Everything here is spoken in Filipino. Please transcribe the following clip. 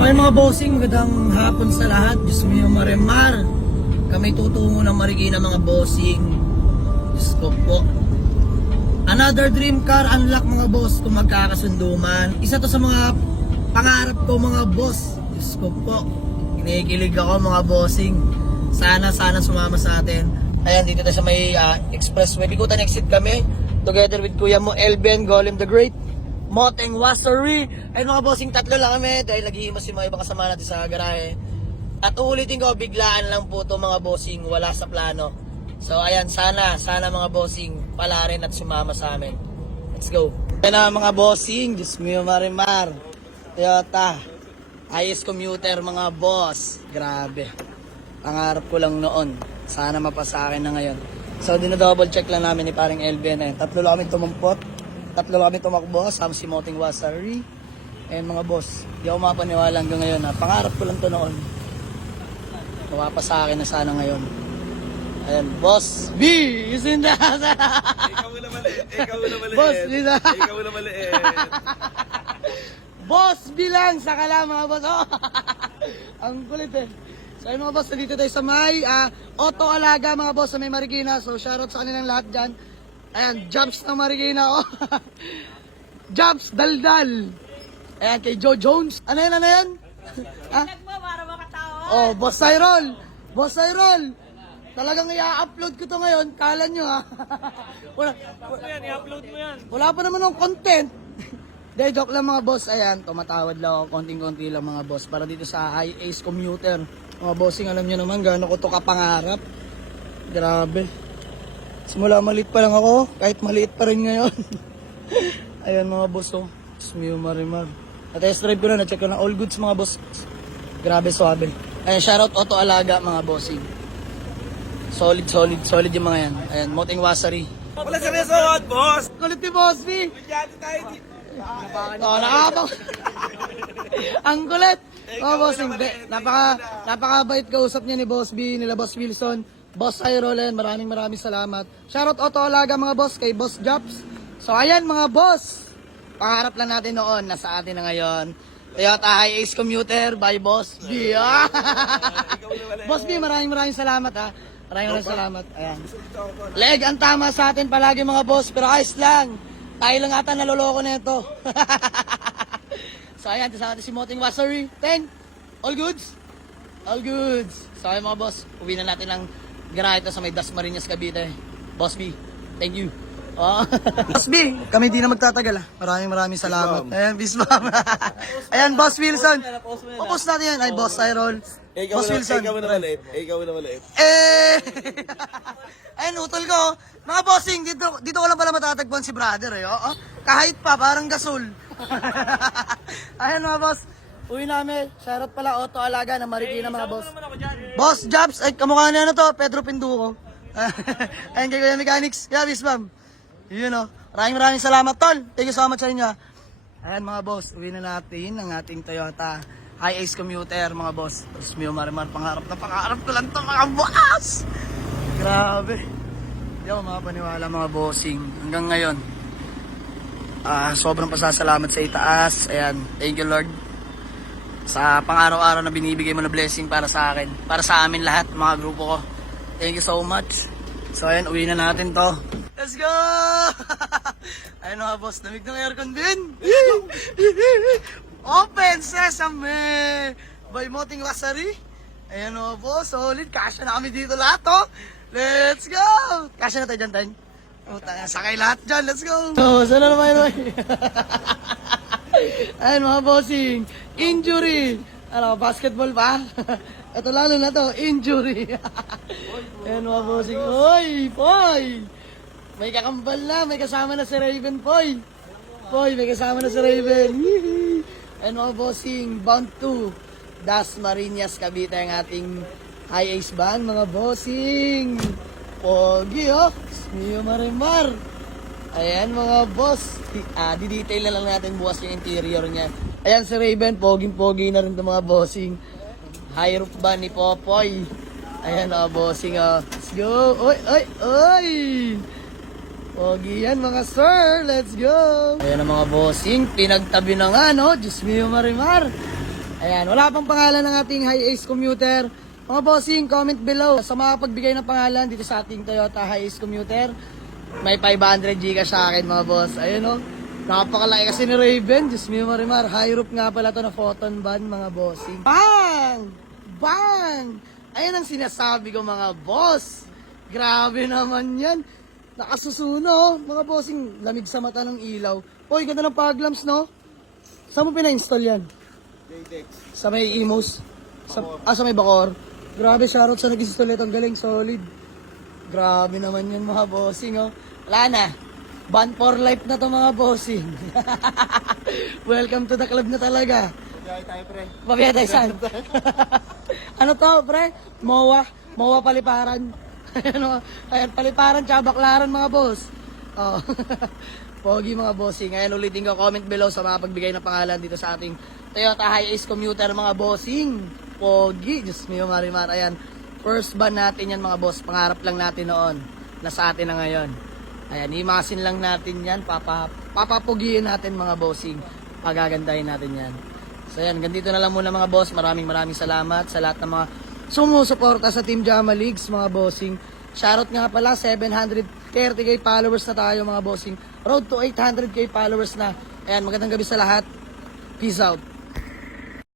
So ay mga bossing, magandang hapon sa lahat. Diyos mo yung Marimar. Kami tutungo ng Marikina mga bossing. Diyos ko po. Another dream car unlock mga boss kung magkakasundo man. Isa to sa mga pangarap ko mga boss. Diyos ko po. Kinikilig ako mga bossing. Sana sumama sa atin. Ayan, dito tayo sa may expressway. Bikutan exit kami. Together with kuya mo, Elben, Golem the Great. Moteng Wassery. Ayun mga bossing, tatlo lang kami dahil nag-iimas yung mga ibang kasama natin sa garahe. At uulitin ko, biglaan lang po to mga bossing, wala sa plano. So ayan, sana mga bossing pala rin at sumama sa amin. Let's go. Ayan na mga bossing, Diyos mo yung Marimar. Toyota IS commuter mga boss. Grabe. Pangarap ko lang noon. Sana mapasa akin na ngayon. So dinodouble check lang namin ni paring Elben. Tatlo lang kami tumampot. Tatlo kami tumakbo, sama si Moteng Wassery. And mga boss, di ako mapaniwala hanggang ngayon. Pangarap ko lang to noon. Mawapa sa akin na sana ngayon. Ayan, Boss B is in the house. Ikaw na maliit. Ikaw na maliit. Boss B na. Ikaw na maliit. Boss B lang, saka lang mga boss. Oh. Ang kulit eh. So ayun mga boss, nandito tayo sa may Auto Alaga mga boss sa may Marikina. So shoutout sa kanilang lahat dyan. Ayan, jumps ng Marikina, oh. Jumps, daldal. Ayan, kay Joe Jones. Ano yan? Para makatawa. Oh, Boss Cyril. Boss Cyril. Talagang i-upload ko to ngayon. Kala nyo, ha? I-upload mo yan. Wala pa naman ng content. Dahil joke lang mga boss. Ayan, tumatawad lang ako. Konting-konti lang mga boss. Para dito sa IA's commuter. Mga bossing, alam nyo naman, gaano ko to kapangarap. Grabe. Simula maliit pa lang ako, kahit maliit pa rin ngayon. Ayan mga boss, oh. Smio Marimar. Na-test drive ko na, na-check ko na all goods mga boss. Grabe, suabe. Ayan, shoutout Auto Alaga mga bossing. Solid yung mga yan. Ayan, Moteng Wassery. Wala seryoso, boss. Kulit ni Boss B. Bidyati tayo dito. Oh, nakakapang. Ang kulit. Oh, bossing. Napakabait kausap niya ni Boss B, nila Boss Wilson. Boss Irolen, maraming salamat. Shoutout Auto Alaga mga boss kay Boss Jobs. So ayan mga boss, pangarap lang natin noon, nasa atin na ngayon. Toyota IA's commuter by Boss B. Boss B, maraming salamat ha. Maraming salamat. Ayan. Leg ang tama sa atin palagi mga boss, pero ayos lang. Tayo lang ata naloloko na ito. So ayan, sa atin si Moteng Wassery. 10. All goods? All goods. So ayan mga boss, uwi na natin ng garahe ito sa may Dasmariñas, Cavite. Boss B, thank you. Oh. Boss B, kami di na magtatagal. Maraming salamat. Ayan, Bisbam. Ayan, Boss Wilson. Popost natin yan. Ay, Boss Cyril. Boss Wilson. Ikaw na maliit. Ikaw na maliit. Ayan, utol ko. Mga bossing, dito ko lang pala matatagpuan si brother eh. Oh. Kahit pa, parang gasol. Ayan mga boss. Uwi namin. Shoutout pala Auto Alaga na Marikina mga boss. Boss Jobs, ay kamukha na ano to, Pedro Pinduco. Ayun kay Kuya Mechanics. Yeah, Bisbam. Yun o. Maraming salamat tol. Thank you so much sa inyo. Ayan mga boss, uwi na natin ang ating Toyota IA's commuter mga boss. Tapos Mio Marimar, pangarap ko lang to mga boss. Grabe. Hindi ako makapaniwala mga bossing. Hanggang ngayon. Sobrang pasasalamat sa itaas. Ayan, thank you Lord. Sa pang-araw-araw na binibigay mo na blessing para sa akin. Para sa amin lahat, mga grupo ko. Thank you so much. So ayan, uwi na natin to. Let's go! Ayun mga boss, namig ng aircon din. Open Sesame! By Moteng Wassery. Ayan mga boss, solid. Kasya na kami dito lahat, oh. Let's go! Kasya na tayo dyan, tayo. Sakay lahat dyan, let's go! So, saan na naman? Ayun mga bossing, injury. Ano, basketball pa? Ito lalo na to, injury. Ayun mga bossing, oy, boy! May kakambal na, may kasama na si Raven, boy. Boy, may kasama na si Raven. Ayun mga bossing, bound to Dasmariñas, Cavite ang ating IA's band, mga bossing. Pogi, oh. Mio Marimar. Ayan mga boss, di-detail na lang natin bukas yung interior niya. Ayan si Raven, poging-pogi na rin itong mga bossing. High roof ba ni Popoy? Ayan mga bossing, let's go. Oy! Pogi yan mga sir, let's go. Ayan ang mga bossing, pinagtabi na nga no, Diyos mio Marimar. Ayan, wala pang pangalan ng ating Hi-Ace commuter. Mga bossing, comment below sa mga pagbigay ng pangalan dito sa ating Toyota Hi-Ace commuter. May 500 Gcash sa akin mga boss. Ayun o. Napakalaki kasi ni Raven. Diyos mo Marimar. High roof nga pala to na photon van mga bossing. Bang! Bang! Ayan ang sinasabi ko mga boss. Grabe naman yan. Nakasusuno mga bossing. Lamig sa mata ng ilaw. Uy, ganda ng paglamps no? Saan mo pina-install yan? Sa may Imos? Sa may Bacor? Grabe, shoutout sa nag-install ito. Ang galing, solid. Grabe naman yun mga bossing, oh. Wala na. Ban for life na to mga bossing. Welcome to the club na talaga. Pagkakay tayo, pre. Pabiyay tayo saan? Ano to, pre? MOA. MOA Paliparan. Ayan, Paliparan, tsaka Baklaran mga boss. Oh. Pogi mga bossing. Ayan, ulitin ko, comment below sa mga pagbigay ng pangalan dito sa ating Toyota Hi-Ace commuter mga bossing. Pogi. Diyos mo Marimar. Ayan. First ban natin yan mga boss. Pangarap lang natin noon. Nasa atin na ngayon. Ayan. Imasin lang natin yan. Papapugiin natin mga bossing. Pagagandahin natin yan. So ayan. Ganito na lang muna mga boss. Maraming salamat sa lahat ng mga sumusuporta sa Team Jama Leagues mga bossing. Shoutout nga pala. 730k followers na tayo mga bossing. Road to 800k followers na. Ayan. Magandang gabi sa lahat. Peace out.